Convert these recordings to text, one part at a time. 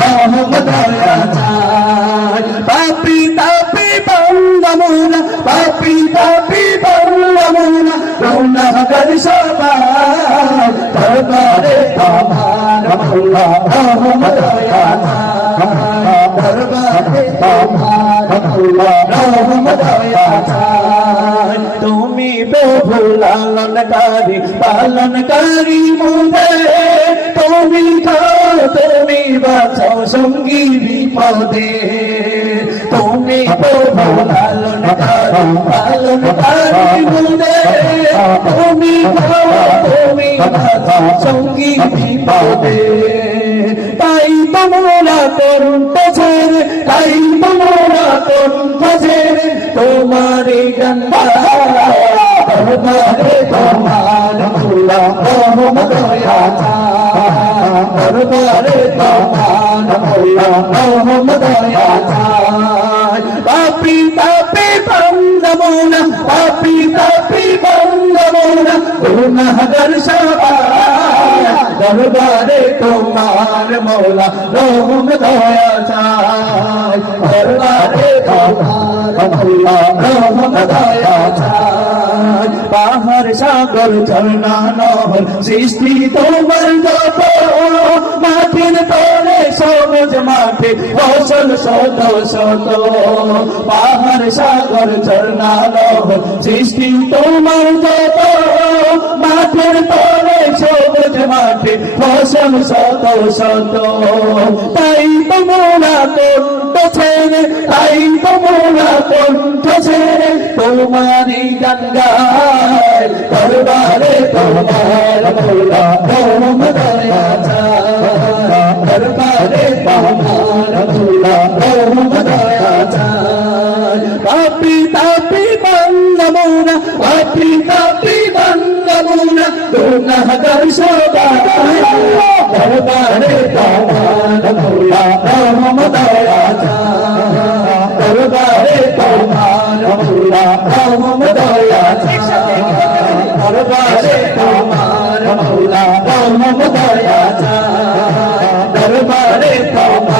রহমদয়া চাই পাপি তাপি বান্দা মৌলা পাপি তাপি বান্দা মৌলা রৌনা কর দরবারে চাই তুমি প্রভু লালনকারী, পালনকারী মুদে তুমি তুমি বাঁচাও সঙ্গী বিপদে তুমি প্রভু লালনকারী, পালনকারী মুদে তুমি তুমি বাঁচাও সঙ্গী বিপদে তাই তোমরা করুন পছর তাই তোমরা করুন পছর তোমারে গঙ্গা Papi, papi, मधा धर्म papi, papi. पापी গুনাহগার সবাই দরবারে তোমার মৌলা রোম দয়া চাই। দরবারে পাহাড় সাগর নহর সৃষ্টি তোমার মাঠে ফসল শত শত। পাহাড় সাগর ঝর্ণা নহর সৃষ্টি তোমার যত। মাঠের তলে সবুজ মাঠে ফসল শত শত। তাই তোমরা কণ্ঠ তাই তোমরা কণ্ঠ ছেড়ে তোমারই গঙ্গায় দরবারে, তোমার পাপি তাপি বাংলা মৌলা গুনাহগার সবাই দরবারে তোমার মৌলা রহম দয়া দরবারে তোমার মৌলা রহম দয়া দরবারে তোমার মৌলা রহম দয়া দরবারে দয়া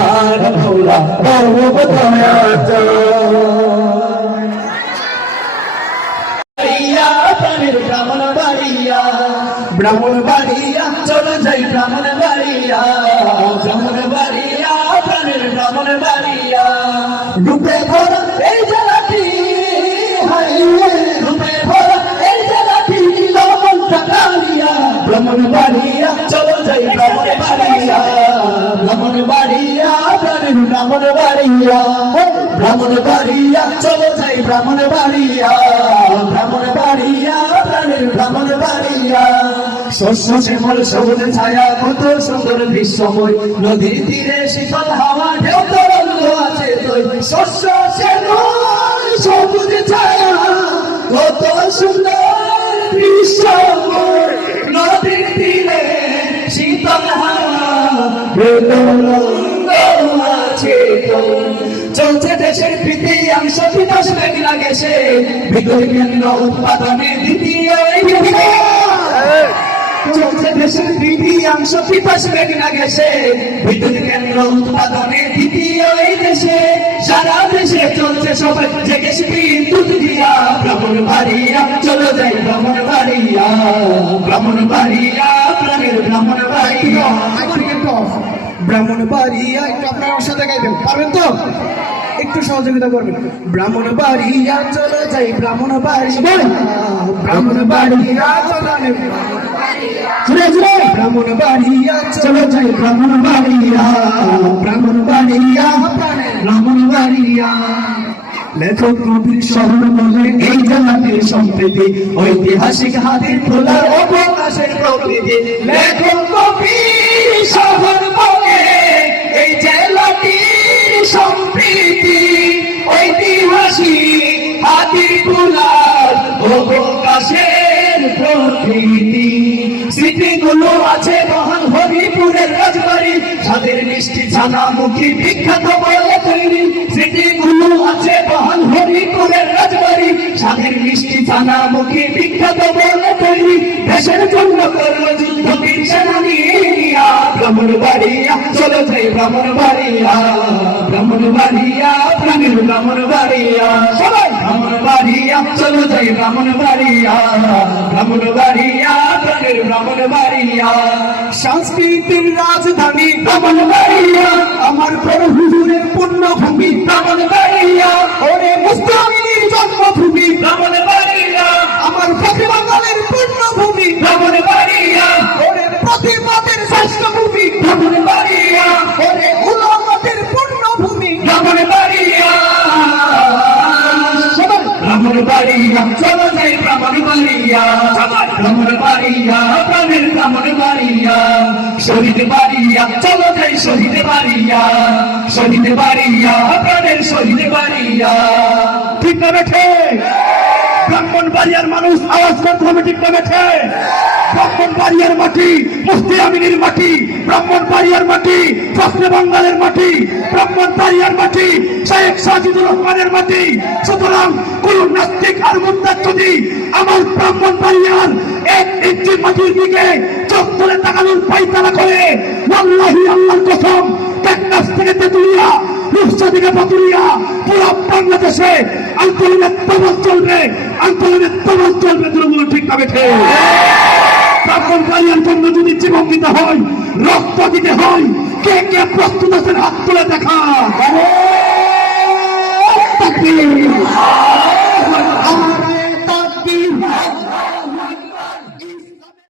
ব্রাহ্মণ বাড়িয়া চলো যাই ব্রাহ্মণ বাড়িয়া ব্রাহ্মণ বাড়িয়া প্রাণের ব্রাহ্মণ বাড়িয়া রূপে ভরা এই জেলাটি রূপে ভরা এই জেলাটি লবণ কালিয়া ব্রাহ্মণ বাড়িয়া চলো যাই ব্রাহ্মণ বাড়িয়া ব্রাহ্মণ বাড়িয়া প্রাণের ব্রাহ্মণ বাড়িয়া ব্রাহ্মণ বাড়িয়া চলো যাই ব্রাহ্মণ বাড়িয়া ব্রাহ্মণ বাড়িয়া প্রাণের ব্রাহ্মণ বাড়িয়া শস্য শ্যামল সবুজ ছায়া, কত সুন্দর দৃশ্যময় নদীর তীরে শীতল হাওয়া, ঢেউ তরঙ্গ আছে শস্য শ্যামল সবুজ ছায়া, কত সুন্দর দৃশ্যময় নদীর তীরে শীতল হাওয়া, ঢেউ চলছে দেশের তৃতীয়াংশ বিকাশ মেঘনা গেছে বিদ্যুৎ উৎপাদনে দ্বিতীয়। চলছে দেশের তৃতীয়াংশ মেঘনা গেছে। বিদ্যুৎ কেন্দ্র উৎপাদনে দ্বিতীয় এই দেশে সারা দেশে চলছে সবাই জেগে বিদ্যুৎ দিয়া ভ্রমণ বাড়িয়া চলো যাই ভ্রমণ বাড়িয়া। ভ্রমণ বাড়িয়া প্রাণের ভ্রমণ বাড়িয়া। ব্রাহ্মণ বাড়িয়া একটু আপনার আমার সাথে গাইবেন পারবেন তো? একটু সহযোগিতা করবেন। ব্রাহ্মণ বাড়িয়া চলে যাই ব্রাহ্মণ বাড়ি ব্রাহ্মণ বাড়িয়া চলে এই সম্প্রীতি ঐতিহাসিক হাতির খোলার অবকাশের প্রকৃতি লেখক কবির শহর বলে এই জেলাটির সম্প্রীতি ঐতিহাসিক হাতির খোলার অবকাশের প্রকৃতি। আছে রাজবাড়ি স্বাদের মিষ্টি ছানা মুখী বিখ্যাত বলে তৈরি। স্মৃতিগুলো আছে বহাল হরিপুরের রাজবাড়ি স্বাদের মিষ্টি ছানা মুখী বিখ্যাত বলে তৈরি। দেশের জন্য করল যুদ্ধ বীর সেনানীরা ব্রাহ্মণ বাড়িয়া চলো যাই ব্রাহ্মণ বাড়িয়া ব্রাহ্মণ বাড়িয়া প্রাণীর ব্রাহ্মণ বাড়িয়া সবাই। সংস্কৃতির রাজধানী ব্রাহ্মণ বাড়িয়া আমার বড় হুজুরের পুণ্যভূমি ব্রাহ্মণ বাড়িয়া ওরে মুস্তামিনীর জন্মভূমি ব্রাহ্মণ বাড়িয়া আমার বাঙালের পুণ্যভূমি ব্রাহ্মণ বাড়িয়া ওরে প্রতিবাদের শ্রেষ্ঠভূমি বাড়িয়া সবাই ব্রাহ্মণ বাড়িয়া প্রাণের ব্রাহ্মণ বাড়িয়া শহীদ বাড়িয়া চলো যাই শহীদ বাড়িয়া শহীদ বাড়িয়া প্রাণের শহীদ বাড়িয়া ঠিক না বেঠে? ব্রাহ্মণ বাড়িয়ার মানুষ আওয়াজ করতে হবে ঠিক না বেঠে ব্রাহ্মণ বাড়িয়ার মাটি, মুফতি আমিনীর মাটি, ব্রাহ্মণ বাড়িয়ার মাটি ফসলে বাঙ্গালের মাটি, ব্রাহ্মণ বাড়িয়ার মাটি, শেখ সাজিদুর রহমানের মাটি। সুতরাং কোন নাস্তিক আর মুদ্দার যদি আমার ব্রাহ্মণ বাড়িয়ার এক ইঞ্চি মাটির দিকে চোখ তুলে তাকানোর পাইতারা করে আল্লাহি আল্লাহর কসম টেকনাফ থেকে তেতুলিয়া, রূপসা থেকে পাতুলিয়া, পুরো বাংলাদেশে আন্দোলনের প্রবল চলবে আন্দোলনের প্রবল চলবে তৃণমূল ঠিক না বেঠে বাড়িয়ার জন্য যদি হয়, রক্ত দিতে হয়, কে কে প্রস্তুত আছেন হাত তুলে দেখা তাকবীর।